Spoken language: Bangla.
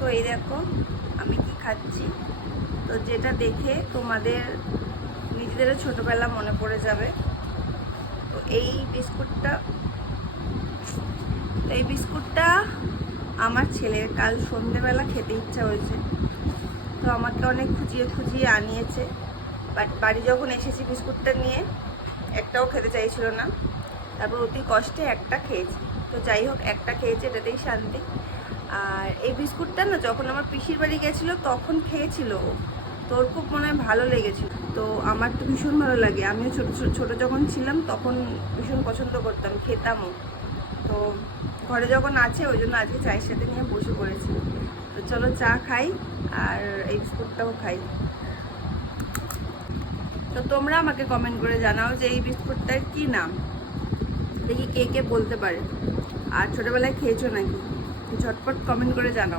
তো এই দেখো আমি কি খাচ্ছি, তো যেটা দেখে তোমাদের নিজেদেরও ছোটোবেলা মনে পড়ে যাবে। তো এই বিস্কুটটা আমার ছেলের কাল সন্ধেবেলা খেতে ইচ্ছা হয়েছে, তো আমাকে অনেক খুঁজিয়ে খুঁজিয়ে আনিয়েছে। বাট বাড়ি যখন এসেছি বিস্কুটটা নিয়ে একটাও খেতে চাইছিল না, তারপর অতি কষ্টে একটা খেয়েছি। তো যাই হোক, একটা খেয়েছে, এটাতেই শান্তি। আর এই বিস্কুটটা না যখন আমার পিসির বাড়ি গেছিলো তখন খেয়েছিল, তোর খুব মনে হয় ভালো লেগেছিল। তো আমার তো ভীষণ ভালো লাগে, আমিও ছোটো যখন ছিলাম তখন ভীষণ পছন্দ করতাম, খেতামও। তো ঘরে যখন আছে ওই জন্য আজকে চায়ের সাথে নিয়ে বসে পড়েছি। তো চলো চা খাই আর এই বিস্কুটটাও খাই। তো তোমরা আমাকে কমেন্ট করে জানাও যে এই বিস্কুটটার কি নাম, দেখি কে কে বলতে পারে। আর ছোটোবেলায় খেয়েছো নাকি, ঝটপট কমেন্ট করে জানাও।